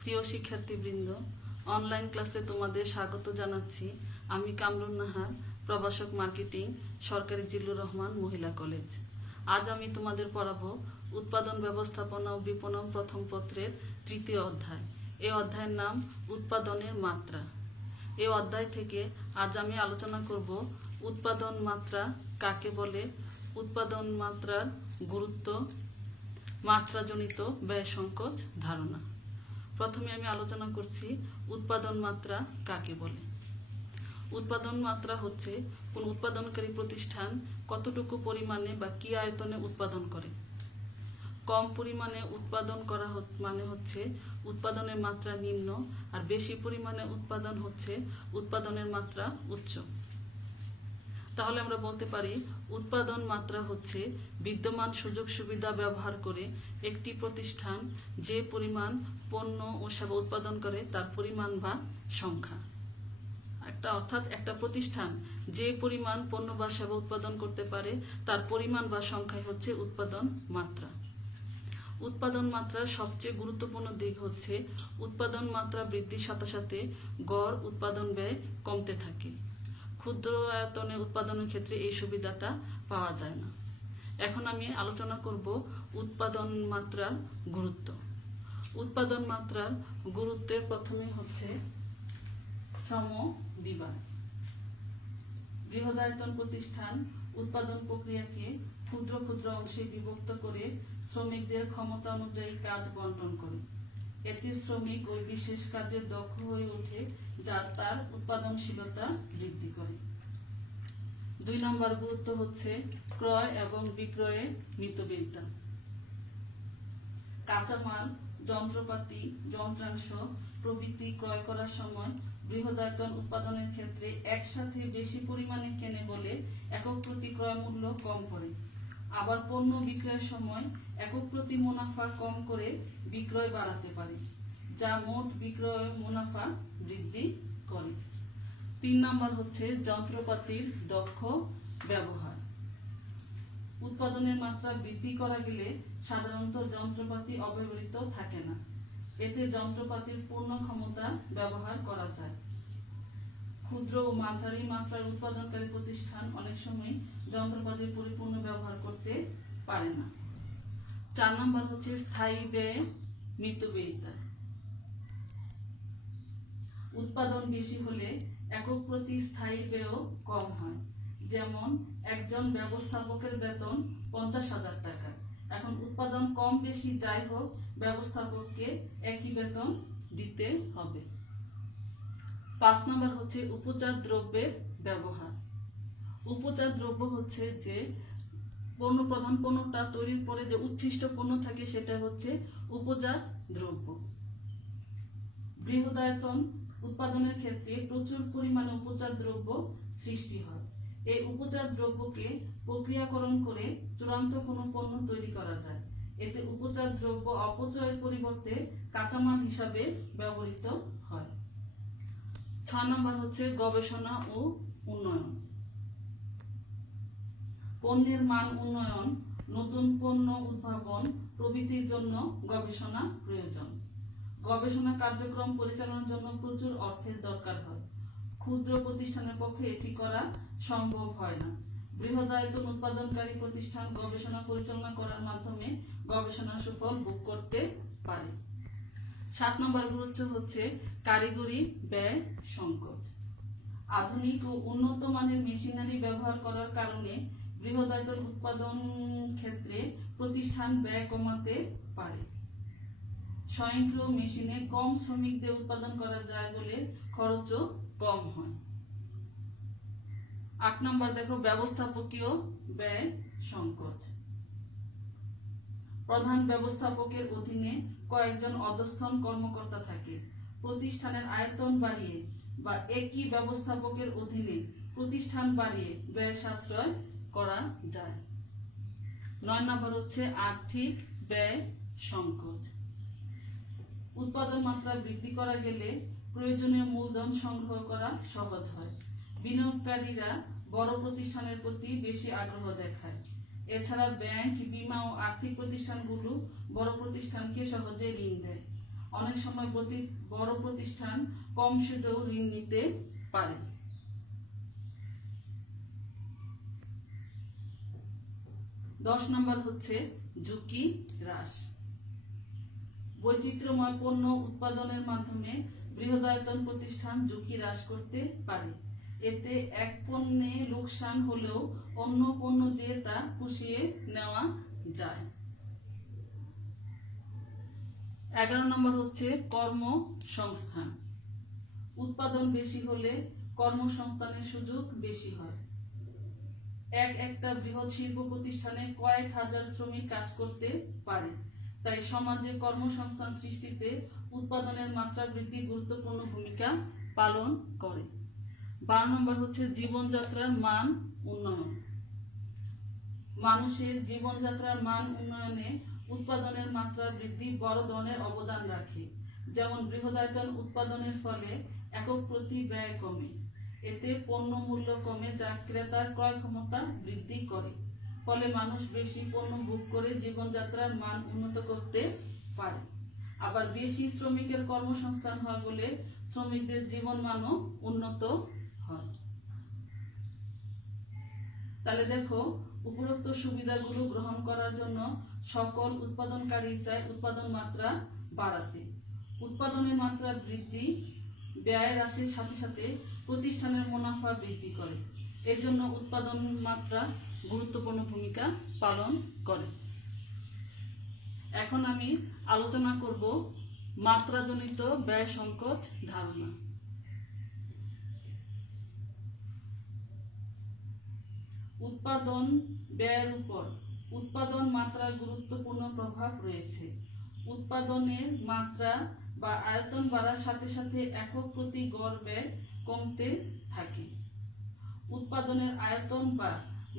প্রিয় শিক্ষার্থীবৃন্দ, অনলাইন ক্লাসে তোমাদের স্বাগত জানাচ্ছি। আমি কামরুন নাহার, প্রভাষক মার্কেটিং, সরকারি জিল্লুর রহমান মহিলা কলেজ। আজ আমি তোমাদের পড়াবো উৎপাদন ব্যবস্থাপনা ও বিপণন প্রথম পত্রের 3য় অধ্যায়। এই অধ্যায়ের নাম উৎপাদনের মাত্রা। এই অধ্যায় থেকে আজ আমি আলোচনা করব উৎপাদন মাত্রা কাকে বলে, উৎপাদন মাত্রার গুরুত্ব, মাত্রাজনিত ব্যয় সংকোচ ধারণা। প্রথমে আমি আলোচনা করছি উৎপাদন মাত্রা কাকে বলে। উৎপাদন মাত্রা হচ্ছে কোন উৎপাদনকারী প্রতিষ্ঠান কতটুকু পরিমাণে বা কি আয়তনে উৎপাদন করে। কম পরিমাণে উৎপাদন করা মানে হচ্ছে উৎপাদনের মাত্রা নিম্ন, আর বেশি পরিমাণে উৎপাদন হচ্ছে উৎপাদনের মাত্রা উচ্চ। তাহলে আমরা বলতে পারি উৎপাদন মাত্রা হচ্ছে বিদ্যমান সুযোগ সুবিধা ব্যবহার করে একটি প্রতিষ্ঠান যে পরিমাণ পণ্য ও সেবা উৎপাদন করে তার পরিমাণ বা সংখ্যা। অর্থাৎ একটা প্রতিষ্ঠান যে পরিমাণ পণ্য বা সেবা উৎপাদন করতে পারে তার পরিমাণ বা সংখ্যাই হচ্ছে উৎপাদন মাত্রা। উৎপাদন মাত্রার সবচেয়ে গুরুত্বপূর্ণ দিক হচ্ছে উৎপাদন মাত্রা বৃদ্ধির সাথে সাথে গড় উৎপাদন ব্যয় কমতে থাকে। ক্ষুদ্র আয়তনে উৎপাদনের ক্ষেত্রে এই সুবিধাটা পাওয়া যায় না। এখন আমি আলোচনা করব উৎপাদন মাত্রার গুরুত্ব। উৎপাদন মাত্রার গুরুত্বের প্রথমে হচ্ছে সমবিবাদ। বৃহদায়তন প্রতিষ্ঠান উৎপাদন প্রক্রিয়াকে ক্ষুদ্র ক্ষুদ্র অংশে বিভক্ত করে শ্রমিকদের ক্ষমতা অনুযায়ী কাজ বন্টন করে। এতে শ্রমিক ওই বিশেষ কাজে দক্ষ হয়ে ওঠে যা তার উৎপাদনশীলতা বৃদ্ধি করে। 2 নম্বর গুরুত্ব হচ্ছে ক্রয় এবং বিক্রয়ে মিতব্যয়িতা। কাঁচামাল, যন্ত্রপাতি, যন্ত্রাংশ প্রভৃতি ক্রয় করার সময় বৃহদায়তন উৎপাদনের ক্ষেত্রে একসাথে বেশি পরিমাণে কেনে বলে একক প্রতি ক্রয় মূল্য কম করে। আবার পণ্য বিক্রয়ের সময় একক প্রতি মুনাফা কম করে বিক্রয় বাড়াতে পারে, যা মোট বিক্রয় মুনাফা বৃদ্ধি করে। 3 নম্বর হচ্ছে যন্ত্রপাতির দক্ষ ব্যবহার। উৎপাদনের মাত্রা বৃদ্ধি করা গেলে সাধারণত যন্ত্রপাতি অব্যবহৃত থাকে না। এতে যন্ত্রপাতির পূর্ণ ক্ষমতা ব্যবহার করা যায়। ক্ষুদ্র ও মাঝারি মাত্রার উৎপাদনকারী প্রতিষ্ঠান অনেক সময় যন্ত্রপাতির পরিপূর্ণ ব্যবহার করতে পারে না। 4 নম্বর হচ্ছে স্থায়ী ব্যয় মিতব্যয়িতা। উৎপাদন বেশি হলে একক প্রতি স্থায়ী ব্যয় কম হয়। যেমন একজন ব্যবস্থাপকের বেতন 50,000 টাকা। এখন উৎপাদন কম বেশি যাই হোক, ব্যবস্থাপককে একই বেতন দিতে হবে। 5 নম্বর হচ্ছে উপজাত দ্রব্যের ব্যবহার। উপজাত দ্রব্য হচ্ছে যে প্রধান পণ্যটা তৈরির পরে যে উচ্ছিষ্ট পণ্য থাকে সেটা হচ্ছে উপজাত দ্রব্য। বৃহদায়তন উৎপাদনের ক্ষেত্রে প্রচুর পরিমাণে উপজাত দ্রব্য সৃষ্টি হয়। এই উপজাত দ্রব্যকে প্রক্রিয়াকরণ করে চূড়ান্ত কোনো পণ্য তৈরি করা যায়। এতে উপজাত দ্রব্য অপচয়ের পরিবর্তে কাঁচামাল হিসাবে ব্যবহৃত হয়। 6 নম্বর হচ্ছে গবেষণা ও উন্নয়ন। পণ্যের মান উন্নয়ন, নতুন পণ্য উদ্ভাবন প্রভৃতির জন্য গবেষণা প্রয়োজন। গবেষণা কার্যক্রম পরিচালনার জন্য প্রচুর অর্থের দরকার হয়। ক্ষুদ্র প্রতিষ্ঠানের পক্ষে এটি করা সম্ভব হয় না। বৃহদায়তন উৎপাদনকারী প্রতিষ্ঠান গবেষণা পরিচালনা করার মাধ্যমে গবেষণার সুফল ভোগ করতে পারে। 7 নম্বর গুরুত্ব হচ্ছে কারিগরি ব্যয় সংকোচ। আধুনিক ও উন্নত মানের মেশিনারি ব্যবহার করার কারণে বৃহদায়তন উৎপাদন ক্ষেত্রে প্রতিষ্ঠান ব্যয় কমাতে পারে। স্বয়ংক্রিয় মেশিনে কম শ্রমিক দিয়ে উৎপাদন করা যায় বলে খরচও কম হয়। 8 নম্বর দেখো ব্যবস্থাপকীয় ব্যয় সংকোচ। প্রধান ব্যবস্থাপকের অধীনে কয়েকজন অধস্তন কর্মকর্তা থাকে। প্রতিষ্ঠানের আয়তন বাড়িয়ে বা একই ব্যবস্থাপকের অধীনে প্রতিষ্ঠান বাড়িয়ে ব্যয় সাশ্রয় করা যায়। 9 নম্বর হচ্ছে আর্থিক ব্যয় সংকোচ। উৎপাদন মাত্রা বৃদ্ধি করা গেলে প্রয়োজনীয় মূলধন সংগ্রহ করা সহজ হয়। বিনিয়োগকারীরা বড় প্রতিষ্ঠানের প্রতি বেশি আগ্রহ দেখায়। এছাড়া ব্যাংক, বীমা ও আর্থিক প্রতিষ্ঠানগুলো বড় প্রতিষ্ঠানকে সহজে ঋণ দেয়। অনেক সময় বড় প্রতিষ্ঠান কম সুদেও ঋণ নিতে পারে। 10 নম্বর হচ্ছে ঝুঁকি হ্রাস। বৈচিত্র্যময় পণ্য উৎপাদনের মাধ্যমে বৃহদায়তন প্রতিষ্ঠান ঝুঁকি হ্রাস করতে পারে। এতে এক পণ্যে লোকসান হলেও অন্য পণ্য দিয়ে তা পুষিয়ে নেওয়া যায়। 11 নম্বর হচ্ছে কর্মসংস্থান। উৎপাদন বেশি হলে কর্মসংস্থানের সুযোগ বেশি হয়। একটা বৃহৎ শিল্প প্রতিষ্ঠানে কয়েক হাজার শ্রমিক কাজ করতে পারে। তাই সমাজে কর্মসংস্থান সৃষ্টিতে উৎপাদনের মাত্রা বৃদ্ধি গুরুত্বপূর্ণ ভূমিকা পালন করে। 12 নম্বর হচ্ছে জীবনযাত্রার মান উন্নয়ন। মানুষের জীবনযাত্রার মান উন্নয়নে উৎপাদনের মাত্রা বৃদ্ধি বড় ধরনের অবদান রাখে। যেমন বৃহদায়তন উৎপাদনের ফলে একক প্রতি ব্যয় কমে। এতে পণ্য মূল্য কমে, যা ক্রেতার ক্রয় ক্ষমতা বৃদ্ধি করে। ফলে মানুষ বেশি পণ্য ভোগ করে জীবনযাত্রার মান উন্নত করতে পারে। আবার বেশি শ্রমিকের কর্মসংস্থান হয় বলে শ্রমিকদের জীবনমানও উন্নত হয়। তাহলে দেখো, উপরোক্ত সুবিধাগুলো গ্রহণ করার জন্য সকল উৎপাদনকারী চায় উৎপাদন মাত্রা বাড়াতে। উৎপাদনের মাত্রা বৃদ্ধি ব্যয় হ্রাসের সাথে সাথে প্রতিষ্ঠানের মুনাফা বৃদ্ধি করে। এর জন্য উৎপাদন মাত্রা গুরুত্বপূর্ণ ভূমিকা পালন করে। এখন আমি আলোচনা করব মাত্রাজনিত ব্যয় সংকোচ ধারণা। উৎপাদন ব্যয়ের উপর উৎপাদন মাত্রার গুরুত্বপূর্ণ প্রভাব রয়েছে। উৎপাদনের মাত্রা বা আয়তন বাড়ার সাথে সাথে একক প্রতি গড় ব্যয় কমতে থাকে। উৎপাদনের আয়তন বা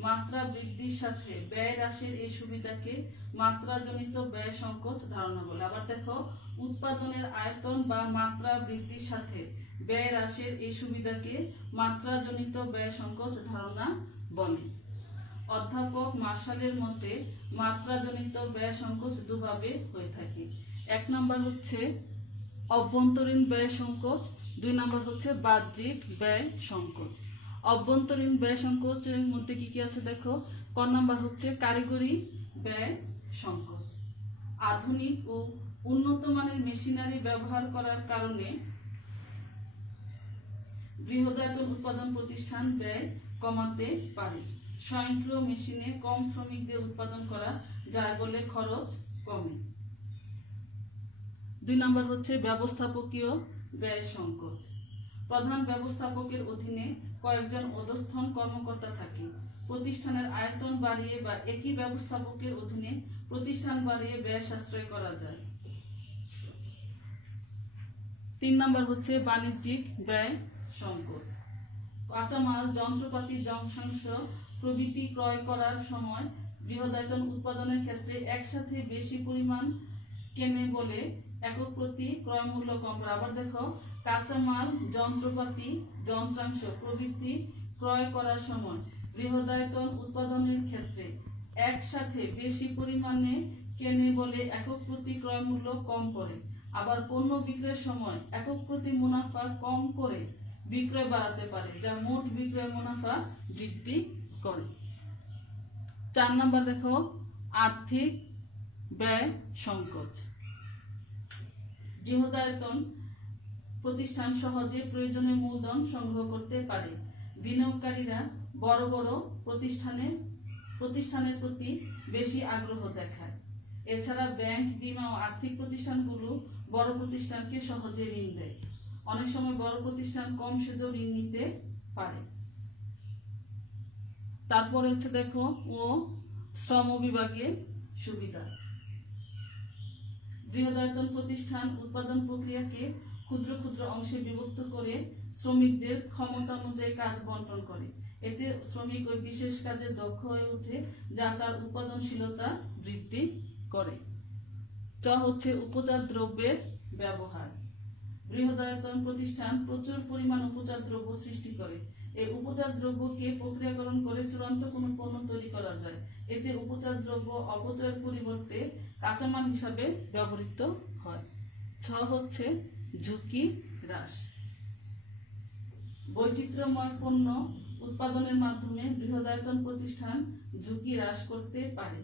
মাত্রা বৃদ্ধির সাথে ব্যয় হ্রাসের এই সুবিধাকে মাত্রাজনিত ব্যয় সংকোচ ধারণা বলে। আবার দেখো, উৎপাদনের আয়তন বা মাত্রা বৃদ্ধির সাথে ব্যয় হ্রাসের এই সুবিধাকে মাত্রাজনিত ব্যয় সংকোচ ধারণা বলে। অধ্যাপক মার্শালের মতে মাত্রাজনিত ব্যয় সংকোচ দুভাবে হয়ে থাকে। 1 নম্বর হচ্ছে অভ্যন্তরীণ ব্যয় সংকোচ, 2 নম্বর হচ্ছে বাহ্যিক ব্যয় সংকোচ। অভ্যন্তরীণ ব্যয় সংকোচের মধ্যে কি কি আছে দেখো। ক নম্বর হচ্ছে কারিগরি ব্যয় সংকোচ। আধুনিক ও উন্নত মানের মেশিনারি ব্যবহার করার কারণে বৃহদায়তন উৎপাদন প্রতিষ্ঠান ব্যয় কমাতে পারে। স্বয়ংক্রিয় মেশিনে কম শ্রমিক দিয়ে উৎপাদন করা যায় বলে খরচ কমে। 2 নম্বর হচ্ছে ব্যবস্থাপকীয় ব্যয় সংকোচ। প্রধান ব্যবস্থাপকের অধীনে কয়েকজন অধস্থন কর্মকর্তা থাকে। প্রতিষ্ঠানের আয়তন বাড়িয়ে বা একই ব্যবস্থাপকের অধীনে প্রতিষ্ঠান বাড়িয়ে ব্যয় সাশ্রয় করা যায়। 3 নম্বর হচ্ছে বাণিজ্যিক ব্যয় সংকোচ। কাঁচামাল, যন্ত্রপাতি, যন্ত্রাংশ প্রভৃতি ক্রয় করার সময় বৃহদায়তন উৎপাদনের ক্ষেত্রে একসাথে বেশি পরিমাণ কেনে বলে একক প্রতি ক্রয় মূল্য কম করে। আবার দেখো, কাঁচামাল, যন্ত্রপাতি, যন্ত্রাংশ প্রভৃতি ক্রয় করার সময় বৃহদায়তন উৎপাদনের ক্ষেত্রে একসাথে বেশি পরিমাণে কেনে বলে একক প্রতি ক্রয় মূল্য কম করে। আবার পণ্য বিক্রয়ের সময় একক প্রতি মুনাফা কম করে বিক্রয় বাড়াতে পারে, যা মোট বিক্রয় মুনাফা বৃদ্ধি করে। 4 নম্বর দেখো আর্থিক ব্যয় সংকোচ। বৃহদায়তন প্রতিষ্ঠান সহজে প্রয়োজনীয় মূলধন সংগ্রহ করতে পারে। বিনিয়োগকারীরা বড় বড় প্রতিষ্ঠানের প্রতি বেশি আগ্রহ দেখায়। এছাড়া ব্যাংক, বীমা ও আর্থিক প্রতিষ্ঠানগুলো বড় প্রতিষ্ঠানকে সহজে ঋণ দেয়। অনেক সময় বড় প্রতিষ্ঠান কম সুদেও ঋণ নিতে পারে। তারপরে হচ্ছে দেখো শ্রম বিভাগের সুবিধা। বৃহদায়তন প্রতিষ্ঠান উৎপাদন প্রক্রিয়াকে ক্ষুদ্র ক্ষুদ্র অংশে বিভক্ত করে শ্রমিকদের ক্ষমতা অনুযায়ী কাজ বন্টন করে। এতে শ্রমিক ওই বিশেষ কাজে দক্ষ হয়ে ওঠে, যা তার উৎপাদনশীলতা বৃদ্ধি করে। হচ্ছে উপজাত দ্রব্যের ব্যবহার। বৃহদায়তন প্রতিষ্ঠান প্রচুর পরিমাণ উপজাত দ্রব্য সৃষ্টি করে। এই উপজাত দ্রব্যকে প্রক্রিয়াকরণ করে চূড়ান্ত কোনো পণ্য তৈরি করা যায়। এতে উপজাত দ্রব্য অপচয়ের পরিবর্তে কাঁচামাল হিসাবে ব্যবহৃত হয়। ছ হচ্ছে ঝুঁকি হ্রাস। বৈচিত্র্যময় পণ্য উৎপাদনের মাধ্যমে বৃহদায়তন প্রতিষ্ঠান ঝুঁকি হ্রাস করতে পারে।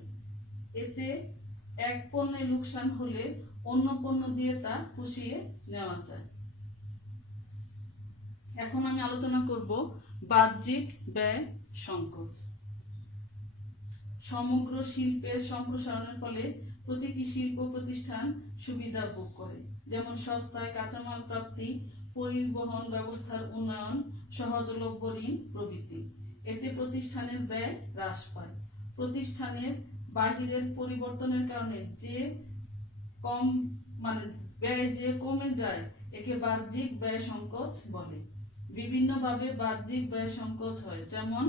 এতে এক পণ্যে লোকসান হলে অন্য পণ্য দিয়ে তা পুষিয়ে নেওয়া যায়। এখন আমি আলোচনা করব বাহ্যিক ব্যয় সংকোচ। সমগ্র শিল্পের সম্প্রসারণের ফলে প্রতিটি শিল্প প্রতিষ্ঠান সুবিধা ভোগ করে, যেমন সস্তায় কাঁচামাল প্রাপ্তি, পরিবহন ব্যবস্থার উন্নয়ন, সহজলভ্য ঋণ প্রভৃতি। এতে প্রতিষ্ঠানের ব্যয় হ্রাস পায়। প্রতিষ্ঠানের বাহিরের পরিবর্তনের কারণে ব্যয় যে কমে যায় একে বাহ্যিক ব্যয় সংকোচ বলে। বিভিন্নভাবে বাহ্যিক ব্যয় সংকোচ হয়, যেমন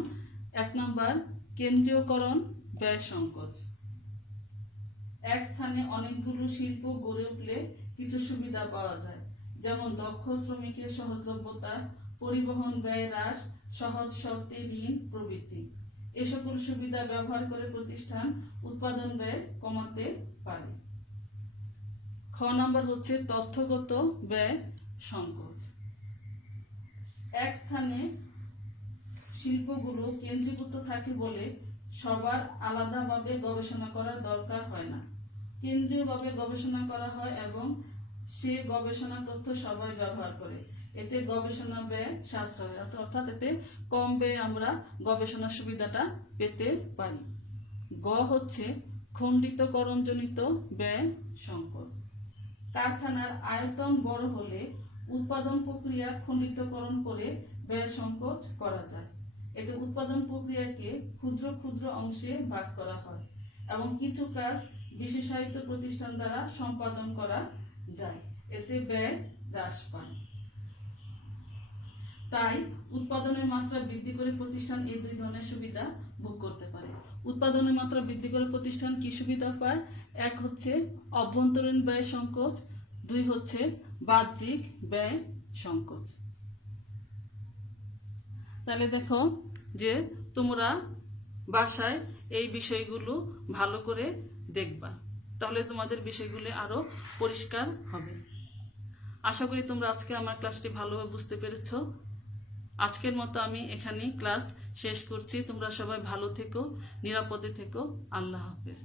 1 নম্বর কেন্দ্রীয়করণ ব্যয় সংকোচ। এক স্থানে অনেকগুলো শিল্প গড়ে উঠলে কিছু সুবিধা পাওয়া যায়, যেমন দক্ষ শ্রমিকের সহজলভ্যতা, পরিবহন ব্যয় হ্রাস, সহজ শর্তে ঋণ প্রভৃতি। এ সকল সুবিধা ব্যবহার করে প্রতিষ্ঠান উৎপাদন ব্যয় কমাতে পারে। খ নম্বর হচ্ছে তথ্যগত ব্যয় সংকোচ। এক স্থানে শিল্পগুলো কেন্দ্রীভূত থাকে বলে সবার আলাদাভাবে গবেষণা করার দরকার হয় না। কেন্দ্রীয়ভাবে গবেষণা করা হয় এবং সে গবেষণা তথ্য সবাই ব্যবহার করে। এতে গবেষণা ব্যয় সাশ্রয় হয়, অর্থাৎ এতে কম ব্যয়ে আমরা গবেষণা সুবিধাটা পেতে পারি। গ হচ্ছে খণ্ডিতকরণজনিত ব্যয় সংকোচ। কারখানার আয়তন বড় হলে উৎপাদন প্রক্রিয়া খণ্ডিতকরণ করে ব্যয় সংকোচ করা যায়। এতে উৎপাদন প্রক্রিয়াকে ক্ষুদ্র ক্ষুদ্র অংশে ভাগ করা হয় এবং কিছু কাজ বিশেষায়িত প্রতিষ্ঠান দ্বারা সম্পাদন করা যায়। এতে ব্যয় হ্রাস পায়। তাই উৎপাদনের মাত্রা বৃদ্ধি করে প্রতিষ্ঠান এই দুই ধরনের সুবিধা ভোগ করতে পারে। উৎপাদনের মাত্রা বৃদ্ধি করে প্রতিষ্ঠান কি সুবিধা পায়? এক হচ্ছে অভ্যন্তরীণ ব্যয় সংকোচ, 2 হচ্ছে বাহ্যিক ব্যয় সংকোচ। তাহলে দেখো যে তোমরা বাসায় এই বিষয়গুলো ভালো করে দেখবা, তাহলে তোমাদের বিষয়গুলো আরো পরিষ্কার হবে। আশা করি তোমরা আজকে আমার ক্লাসটি ভালোভাবে বুঝতে পেরেছো। আজকের মতো আমি এখানেই ক্লাস শেষ করছি। তোমরা সবাই ভালো থেকো, নিরাপদে থেকো। আল্লাহ হাফেজ।